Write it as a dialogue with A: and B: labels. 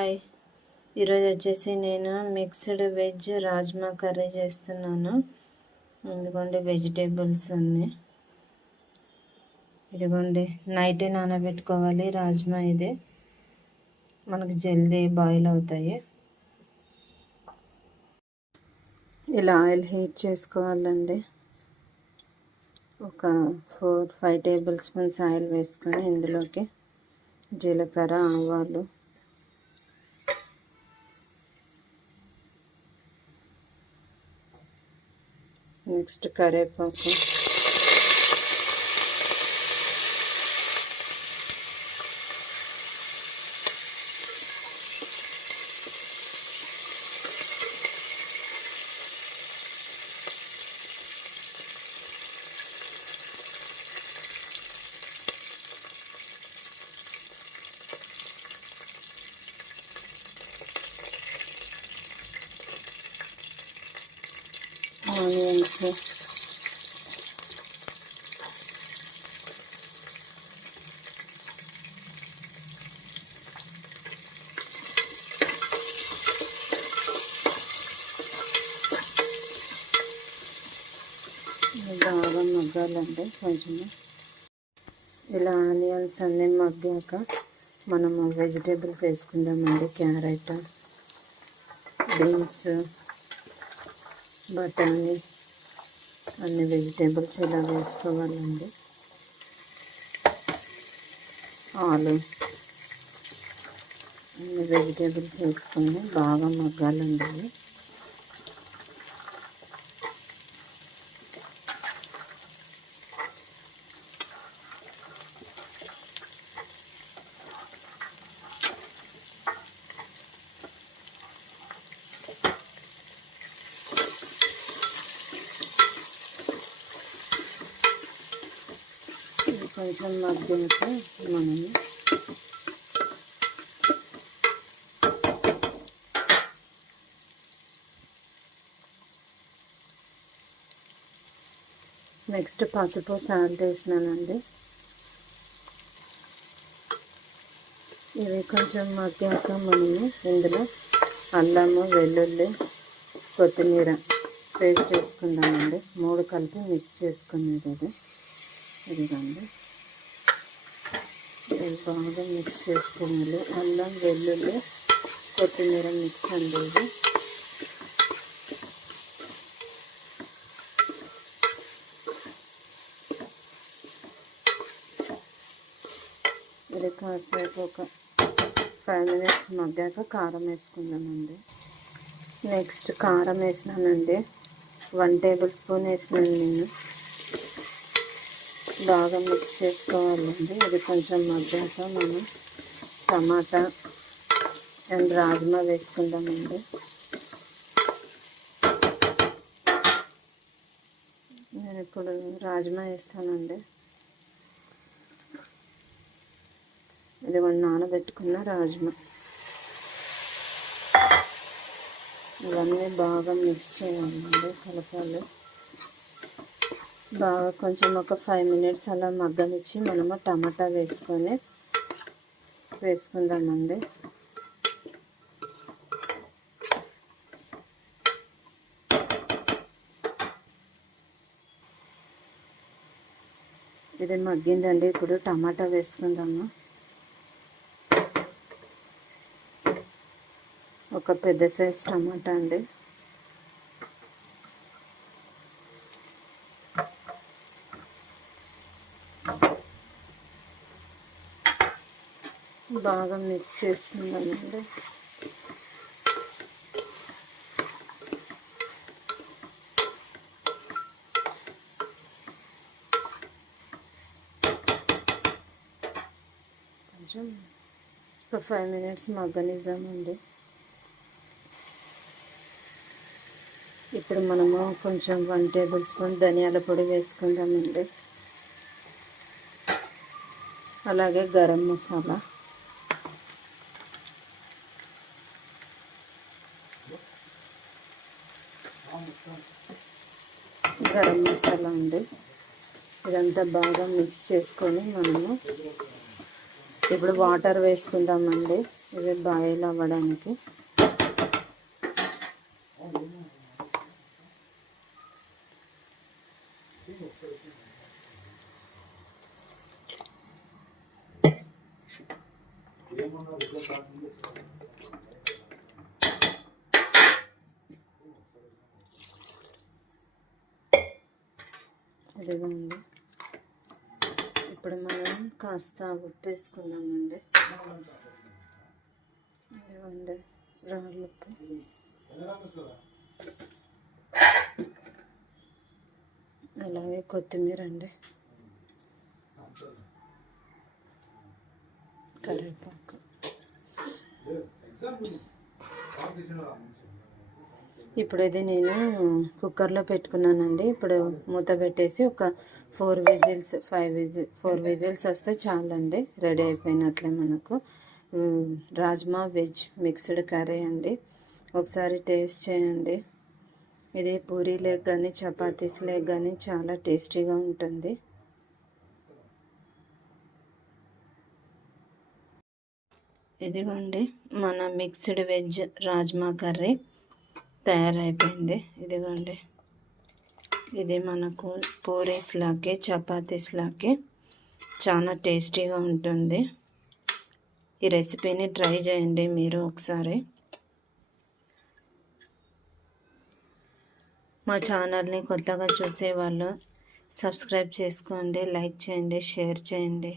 A: Hi. ఈరోజు వచ్చేసి నేను మిక్స్డ్ వెజ్ రాజ్మా కర్రీ చేస్తున్నాను. ఎందుకంటే వెజిటేబుల్స్ అన్నీ. ఇదిగోండి నైటే నానబెట్టుకోవాలి రాజ్మా ఇది. మనకు జల్దీ బాయిల్ అవుతాయి. ఇలా ఆయిల్ హీట్ చేసుకోవాలండి. ఒక four five tablespoons oil వేసుకొని ఇందులోకి జీలకర్ర ఆవాలు నెక్స్ట్ కరేపాకు. ఆనియన్స్ బాగా మగ్గాలండి కొంచెం ఇలా ఆనియన్స్ అన్నీ మగ్గాక మనము వెజిటేబుల్స్ వేసుకుందామండి క్యారెట్ బీన్స్ బఠానీ. అన్ని వెజిటేబుల్స్ ఇలా వేసుకోవాలండి. ఆలు. అన్ని వెజిటేబుల్స్ వేసుకొని బాగా మగ్గాలండి. కొంచెం మగ్గాక మనము. నెక్స్ట్ పసుపు సాల్ట్ వేసినానండి. ఇవి కొంచెం మగ్గాక మనము ఇందులో అల్లము వెల్లుల్లి కొత్తిమీర పేస్ట్ చేసుకుందామండి. మూడు కలిపి మిక్స్ చేసుకునేది ఇది. ఇదిగండి. బాగా మిక్స్ చేసుకోవాలి అల్లం వెల్లుల్లి కొత్తిమీర మిక్స్ అండి ఇది ఇది కాసేపు ఒక ఫైవ్ మినిట్స్ మగ్గాక కారం వేసుకుందామండి. నెక్స్ట్ కారం వేసినానండి. వన్ టేబుల్ స్పూన్ వేసినాను నేను. బాగా మిక్స్ చేసుకోవాలండి. ఇది కొంచెం మగ్గాక మనం టమాటా అండ్ రాజ్మా వేసుకుందామండి. నేను ఇప్పుడు రాజ్మా వేస్తానండి. ఇది కొన్ని నానబెట్టుకున్న రాజ్మా. ఇవన్నీ బాగా మిక్స్ చేయాలండి కలపాలి. బాగా కొంచెం ఒక ఫైవ్ మినిట్స్ అలా మగ్గనిచ్చి మనము టమాటా వేసుకొని వేసుకుందామండి. ఇది మగ్గిందండి. ఇప్పుడు టమాటా వేసుకుందాము. ఒక పెద్ద సైజ్ టమాటా అండి. బాగా మిక్స్ చేసుకుందామండి. కొంచెం ఒక ఫైవ్ మినిట్స్ మగ్గనిద్దామండి. ఇప్పుడు మనము కొంచెం వన్ టేబుల్ స్పూన్ ధనియాల పొడి వేసుకుందామండి. అలాగే గరం మసాలా. గరం మసాలా అండి. ఇదంతా బాగా మిక్స్ చేసుకొని మనము ఇప్పుడు వాటర్ వేసుకుందామండి ఇది బాయిల్ అవ్వడానికి. ఇదిగోండి ఇప్పుడు మనం కాస్త ఉప్పు వేసుకుందామండి ఇదిగోండి రాళ్ళు ఉప్పు. అలాగే కొత్తిమీర అండి కరివేపాకు ఇప్పుడు ఇది నేను కుక్కర్లో పెట్టుకున్నానండి. ఇప్పుడు మూత పెట్టేసి ఒక four whistles five whistle four whistles వస్తే చాలండి. రెడీ అయిపోయినట్లే మనకు. రాజ్మా వెజ్ మిక్స్డ్ కర్రీ అండి. ఒకసారి టేస్ట్ చేయండి. ఇది పూరీ లేక్ కానీ చపాతీస్ లేక్ కానీ చాలా టేస్టీగా ఉంటుంది. ఇదిగోండి మన మిక్స్డ్ వెజ్ రాజ్మా కర్రీ. తయారైపోయింది. ఇదిగోండి. ఇది మనకు పూరీస్లాకి చపాతీస్లాకి చాలా టేస్టీగా ఉంటుంది. ఈ రెసిపీని ట్రై చేయండి మీరు ఒకసారి. మా ఛానల్ని కొత్తగా చూసేవాళ్ళు సబ్స్క్రైబ్ చేసుకోండి లైక్ చేయండి షేర్ చేయండి.